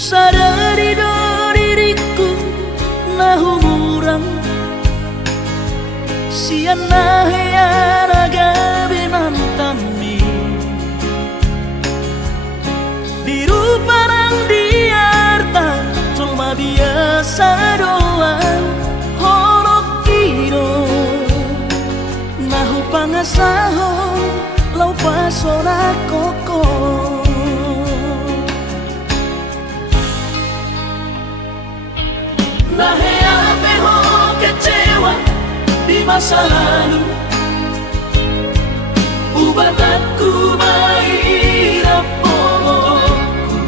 sadari do diriku nahu murang siana hearaga binantami biru parang diarta cuma biasa doang horok kiro nahu pangasahon lau pasora koko nahe ape ho kecewa di masa lalu ubat aku mairap pomoku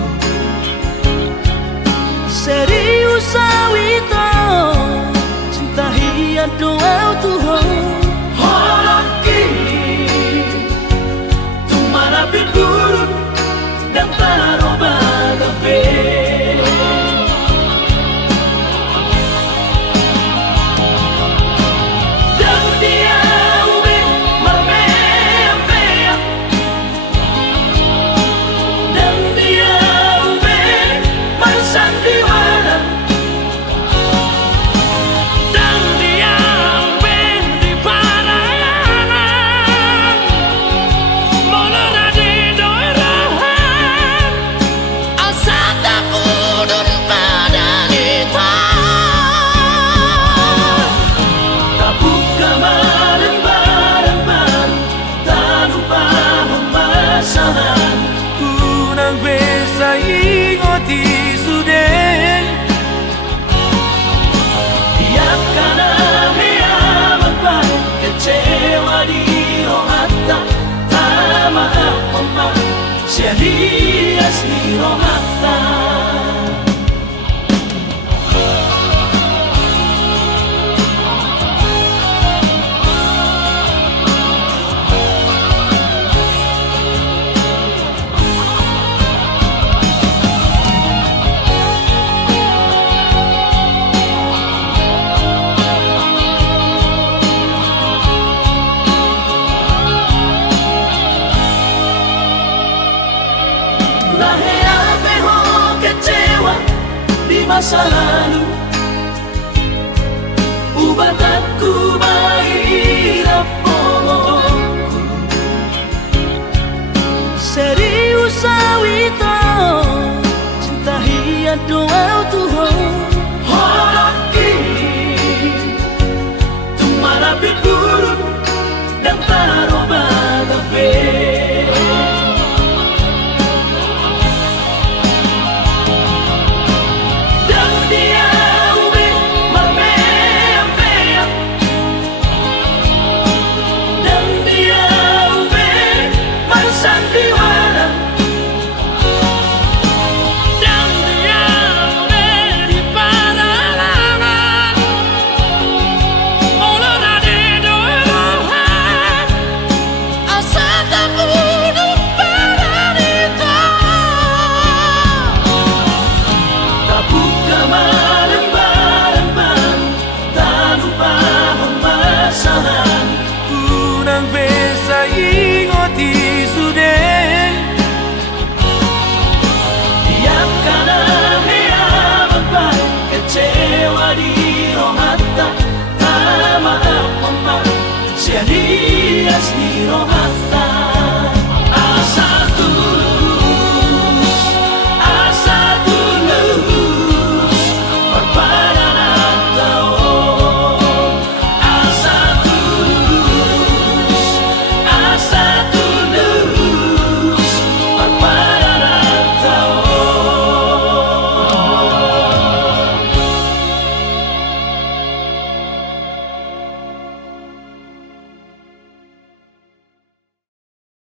serius awito cinta hiat doa Tuhan horok kini tumara pipurut dan taroba gape unang besa ingoti sude tiap kana hea mapan kecewa di rohata tama apa sia hias di rohata nahe ape ho kecewa di masa lalu ubat aku mairap pomoku serius awito cinta hiat doa